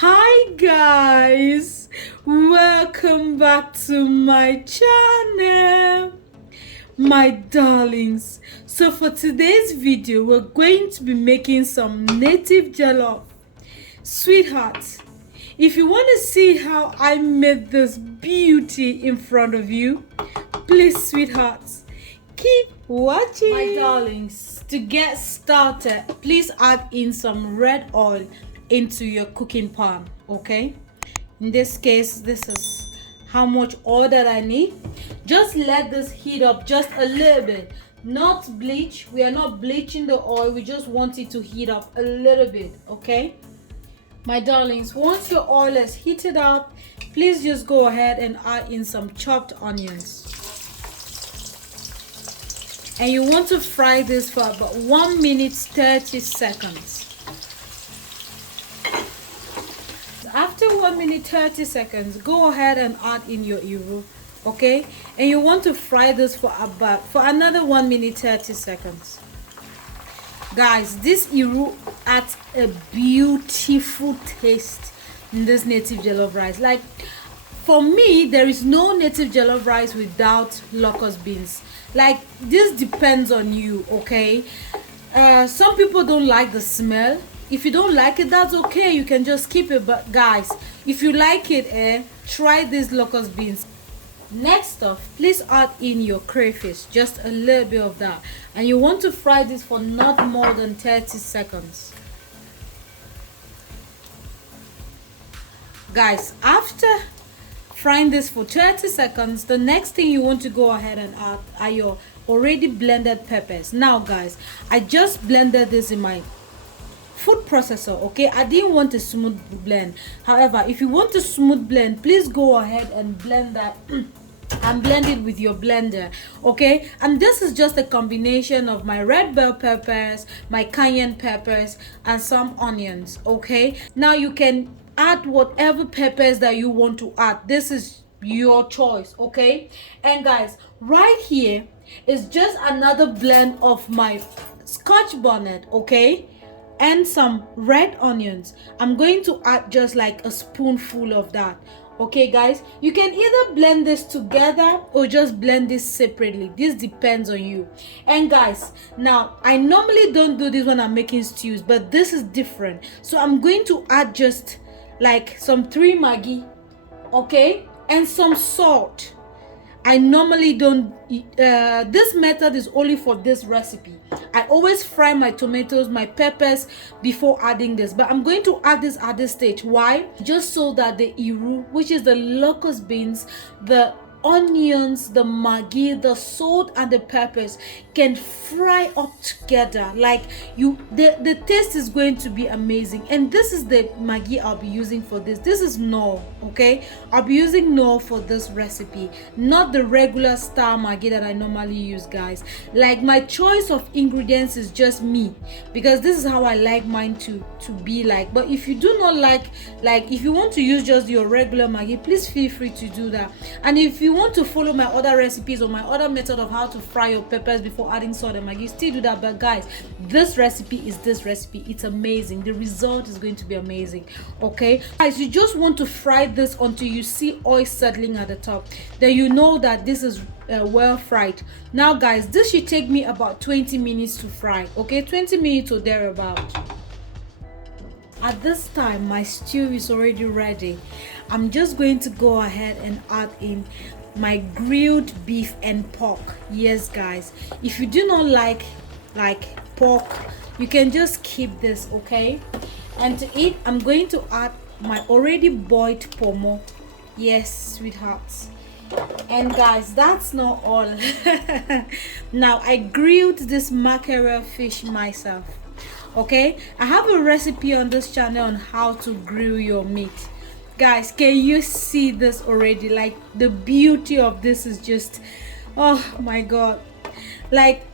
Hi guys, welcome back to my channel, my darlings. So for today's video we're going to be making some native jollof. Sweethearts, if you want to see how I made this beauty in front of you, please sweethearts, keep watching. My darlings, to get started, please add in some red oil into your cooking pan. Okay, in this case, this is how much oil that I need. Just let this heat up just a little bit, not bleach. We are not bleaching the oil, we just want it to heat up a little bit. Okay, my darlings, once your oil is heated up, please just go ahead and add in some chopped onions, and you want to fry this for about 1 minute 30 seconds. After 1 minute 30 seconds, go ahead and add in your iru. Okay, and you want to fry this for another 1 minute 30 seconds. Guys, this iru adds a beautiful taste in this native jollof rice. Like, for me, there is no native jollof rice without locust beans. Like, this depends on you. Okay, some people don't like the smell. If you don't like it, that's okay, you can just keep it. But guys, if you like it, try these locust beans. Next up, please add in your crayfish, just a little bit of that, and you want to fry this for not more than 30 seconds. Guys, after frying this for 30 seconds, the next thing you want to go ahead and add are your already blended peppers. Now guys, I just blended this in my food processor. Okay, I didn't want a smooth blend. However, if you want a smooth blend, please go ahead and blend that and blend it with your blender. Okay, and this is just a combination of my red bell peppers, my cayenne peppers, and some onions. Okay, now you can add whatever peppers that you want to add. This is your choice. Okay, and guys, right here is just another blend of my scotch bonnet. Okay, and some red onions. I'm going to add just like a spoonful of that. Okay guys, you can either blend this together or just blend this separately. This depends on you. And guys, now I normally don't do this when I'm making stews, but this is different, so I'm going to add just like some 3 Maggi, okay, and some salt. I normally don't this method is only for this recipe. I always fry my tomatoes, my peppers before adding this, but I'm going to add this at this stage. Why? Just so that the iru, which is the locust beans, the onions, the maggi, the salt, and the peppers can fry up together. Like, the taste is going to be amazing. And this is the maggi I'll be using for this. This is Knorr. Okay, I'll be using Knorr for this recipe, not the regular star maggi that I normally use, guys. Like, my choice of ingredients is just me, because this is how I like mine to be like. But if you do not like if you want to use just your regular maggi, please feel free to do that. And if you want to follow my other recipes or my other method of how to fry your peppers before adding salt and maggi, still do that. But guys, this recipe is this recipe. It's amazing. The result is going to be amazing. Okay guys, you just want to fry this until you see oil settling at the top. Then you know that this is well fried. Now guys, this should take me about 20 minutes to fry. Okay, 20 minutes or thereabout. At this time, my stew is already ready. I'm just going to go ahead and add in my grilled beef and pork. Yes guys, if you do not like pork, you can just keep this. Okay, and to eat, I'm going to add my already boiled pomo. Yes sweethearts. And guys, that's not all. Now I grilled this mackerel fish myself. Okay, I have a recipe on this channel on how to grill your meat. Guys, can you see this already? Like, the beauty of this is just, oh my god. Like,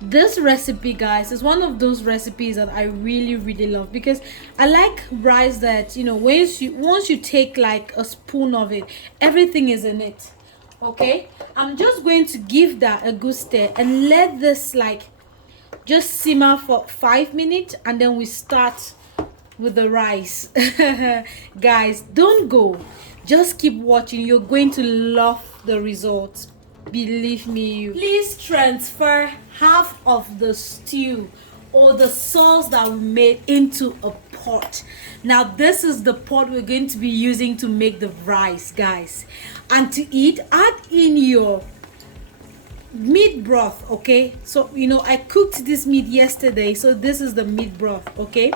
this recipe, guys, is one of those recipes that I really love, because I like rice that, you know, once you take like a spoon of it, everything is in it. Okay, I'm just going to give that a good stir and let this like just simmer for 5 minutes, and then we start with the rice. Guys, don't go, just keep watching. You're going to love the results, believe me. Please transfer half of the stew or the sauce that we made into a pot. Now this is the pot we're going to be using to make the rice, guys. And to eat, add in your meat broth. Okay, so I cooked this meat yesterday, so this is the meat broth. Okay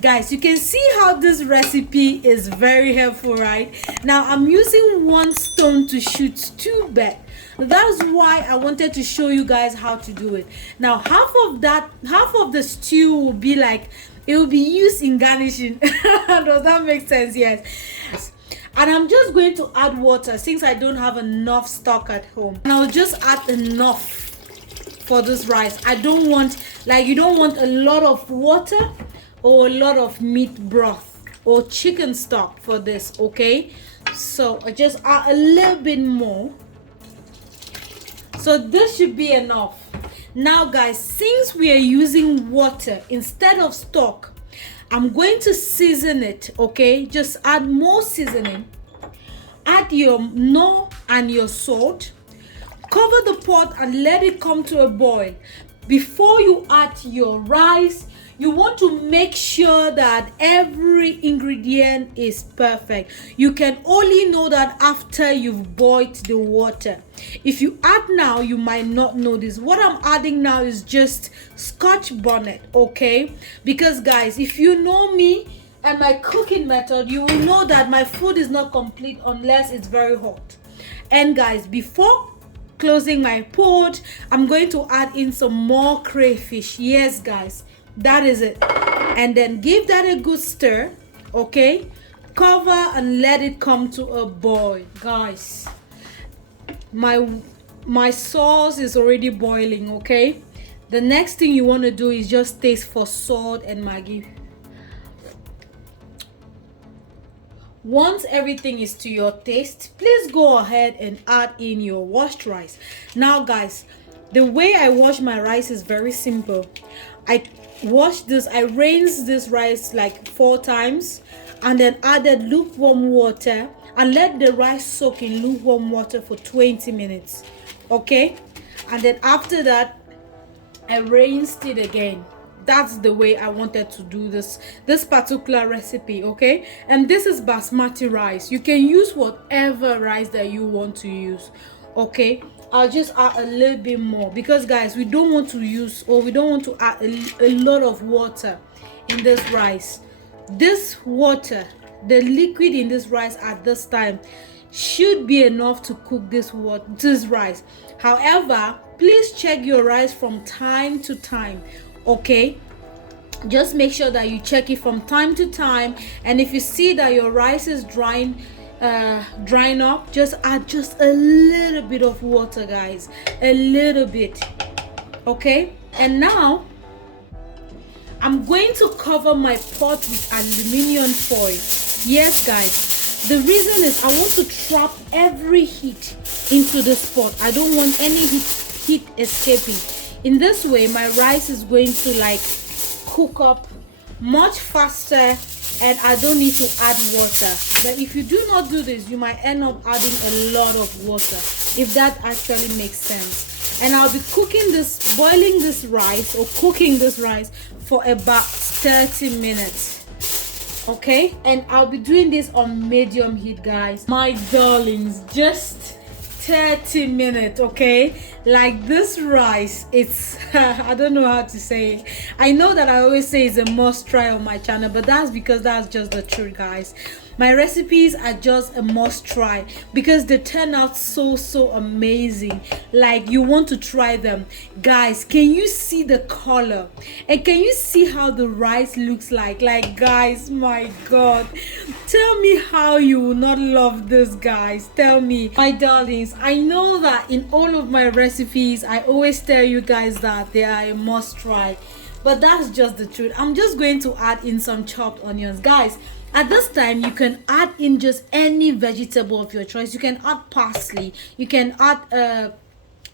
guys, you can see how this recipe is very helpful. Right now I'm using 1 stone to shoot 2 birds. That's why I wanted to show you guys how to do it. Now half of the stew will be like, it will be used in garnishing. Does that make sense? Yes. And I'm just going to add water since I don't have enough stock at home. And I'll just add enough for this rice. I don't want, you don't want a lot of water or a lot of meat broth or chicken stock for this. Okay, so I just add a little bit more. So this should be enough. Now guys, since we are using water instead of stock, I'm going to season it. Okay, just add more seasoning, add your nor and your salt, cover the pot and let it come to a boil. Before you add your rice, you want to make sure that every ingredient is perfect. You can only know that after you've boiled the water. If you add now, you might not know this. What I'm adding now is just Scotch bonnet. Okay, because guys, if you know me and my cooking method, you will know that my food is not complete unless it's very hot. And guys, before closing my pot, I'm going to add in some more crayfish. Yes guys, that is it. And then give that a good stir. Okay, cover and let it come to a boil. Guys, my sauce is already boiling. Okay, the next thing you want to do is just taste for salt and Maggi. Once everything is to your taste, please go ahead and add in your washed rice. Now guys, the way I wash my rice is very simple. I rinsed this rice like 4 times and then added lukewarm water and let the rice soak in lukewarm water for 20 minutes. Okay, and then after that I rinsed it again. That's the way I wanted to do this particular recipe. Okay, and this is basmati rice. You can use whatever rice that you want to use. Okay, I'll just add a little bit more because guys, we don't want to add a lot of water in this rice. This water, the liquid in this rice at this time, should be enough to cook this rice. However, please check your rice from time to time. Okay, just make sure that you check it from time to time, and if you see that your rice is drying up, just add just a little bit of water, guys, a little bit. Okay, and now I'm going to cover my pot with aluminium foil. Yes guys, the reason is I want to trap every heat into this pot. I don't want any heat escaping. In this way, my rice is going to cook up much faster and I don't need to add water. But if you do not do this, you might end up adding a lot of water, if that actually makes sense. And I'll be boiling this rice for about 30 minutes. Okay, and I'll be doing this on medium heat, guys. My darlings, just 30 minutes. Okay, like this rice, it's I don't know how to say it. I know that I always say it's a must try on my channel, but that's because that's just the truth, guys. My recipes are just a must try because they turn out so amazing. Like, you want to try them. Guys, can you see the color? And can you see how the rice looks like? Like, guys, my God. Tell me how you will not love this, guys. Tell me. My darlings, I know that in all of my recipes, I always tell you guys that they are a must try. But that's just the truth. I'm just going to add in some chopped onions. Guys, at this time, you can add in just any vegetable of your choice. You can add parsley. You can add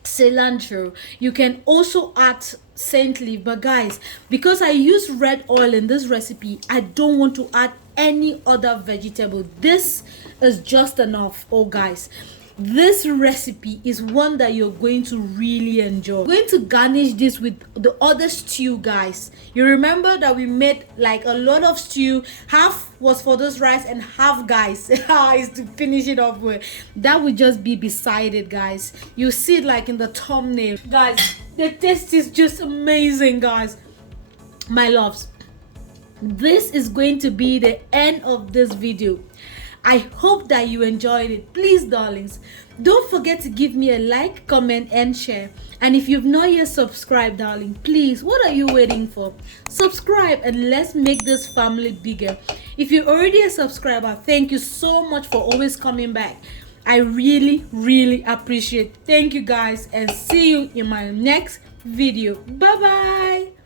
cilantro. You can also add saint leaf, but guys, because I use red oil in this recipe, I don't want to add any other vegetable. This is just enough. Oh guys, this recipe is one that you're going to really enjoy. We're going to garnish this with the other stew, guys. You remember that we made like a lot of stew. Half was for this rice and half, guys, is to finish it off with. That would just be beside it, guys. You see it like in the thumbnail, guys. The taste is just amazing, guys. My loves, this is going to be the end of this video. I hope that you enjoyed it. Please, darlings, don't forget to give me a like, comment, and share. And if you've not yet subscribed, darling, please, what are you waiting for? Subscribe and let's make this family bigger. If you're already a subscriber, thank you so much for always coming back. I really, really appreciate it. Thank you, guys, and see you in my next video. Bye-bye.